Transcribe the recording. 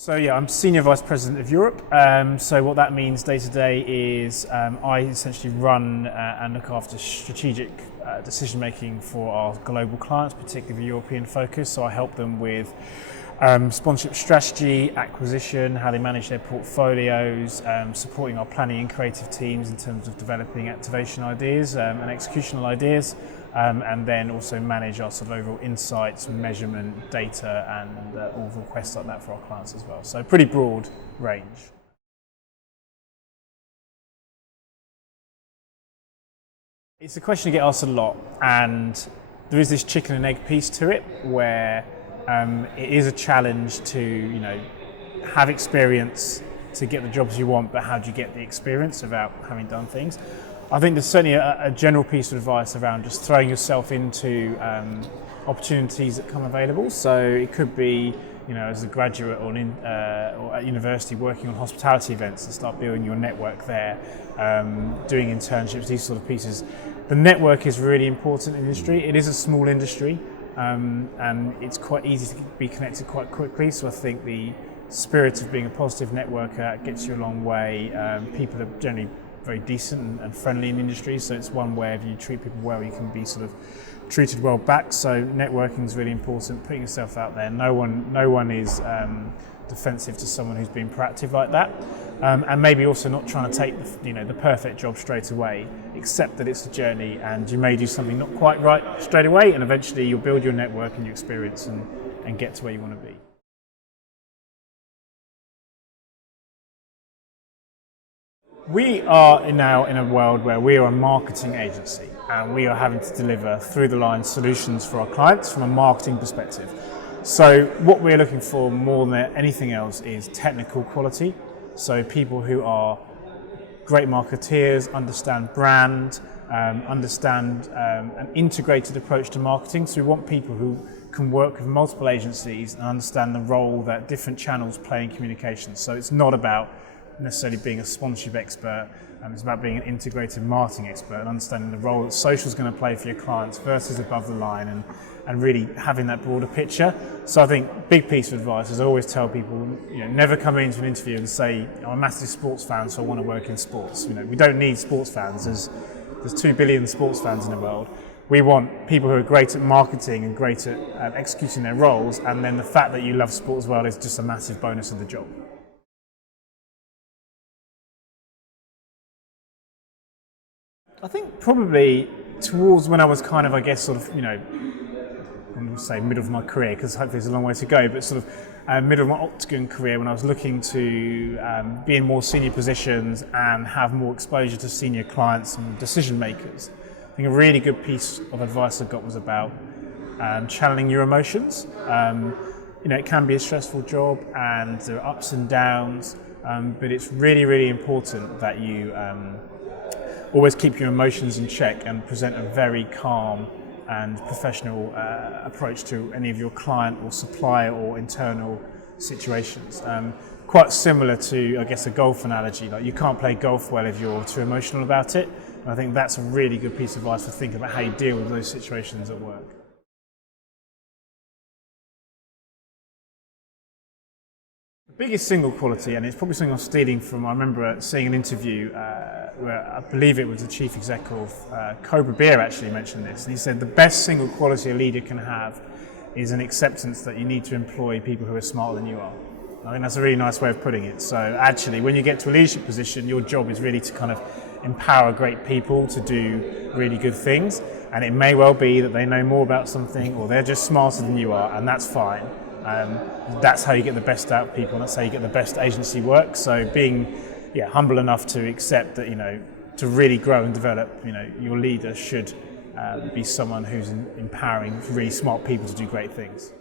So yeah, I'm Senior Vice President of Europe. So what that means day to day is I essentially run and look after strategic decision making for our global clients, particularly the European focus. So I help them with sponsorship strategy, acquisition, how they manage their portfolios, supporting our planning and creative teams in terms of developing activation ideas and executional ideas. And then also manage our sort of overall insights, measurement, data, and all the requests like that for our clients as well. So pretty broad range. It's a question I get asked a lot, and there is this chicken and egg piece to it, where it is a challenge to have experience to get the jobs you want, but how do you get the experience without having done things? I think there's certainly a general piece of advice around just throwing yourself into opportunities that come available. So it could be, as a graduate or at university, working on hospitality events and start building your network there, doing internships, these sort of pieces. The network is really important in industry. It is a small industry, and it's quite easy to be connected quite quickly. So I think the spirit of being a positive networker gets you a long way. People are generally very decent and friendly in the industry, so it's one way if you treat people well, you can be sort of treated well back. So networking is really important, putting yourself out there. No one is defensive to someone who's been proactive like that, and maybe also not trying to take the perfect job straight away, accept that it's a journey and you may do something not quite right straight away, and eventually you'll build your network and your experience and get to where you want to be. We are now in a world where we are a marketing agency and we are having to deliver through the line solutions for our clients from a marketing perspective. So what we're looking for more than anything else is technical quality. So people who are great marketeers, understand brand, understand an integrated approach to marketing. So we want people who can work with multiple agencies and understand the role that different channels play in communication. So it's not about necessarily being a sponsorship expert, it's about being an integrated marketing expert and understanding the role that social is going to play for your clients versus above the line, and really having that broader picture. So I think big piece of advice is I always tell people, never come into an interview and say, I'm a massive sports fan, so I want to work in sports. We don't need sports fans. There's 2 billion sports fans in the world. We want people who are great at marketing and great at executing their roles, and then the fact that you love sport as well is just a massive bonus of the job. I think probably towards when I was kind of, I'm going to say middle of my career, because hopefully there's a long way to go, but sort of middle of my Octagon career, when I was looking to be in more senior positions and have more exposure to senior clients and decision makers. I think a really good piece of advice I got was about channeling your emotions. It can be a stressful job and there are ups and downs, but it's really, really important that you always keep your emotions in check and present a very calm and professional approach to any of your client or supplier or internal situations. Quite similar to, I guess, a golf analogy. Like, you can't play golf well if you're too emotional about it. And I think that's a really good piece of advice to think about how you deal with those situations at work. The biggest single quality, and it's probably something I'm stealing from, I remember seeing an interview where I believe it was the chief exec of Cobra Beer actually mentioned this, and he said the best single quality a leader can have is an acceptance that you need to employ people who are smarter than you are. I think that's a really nice way of putting it. So actually, when you get to a leadership position, your job is really to kind of empower great people to do really good things, and it may well be that they know more about something or they're just smarter than you are, and that's fine. That's how you get the best out of people, and that's how you get the best agency work. So being humble enough to accept that, to really grow and develop, your leader should be someone who's empowering really smart people to do great things.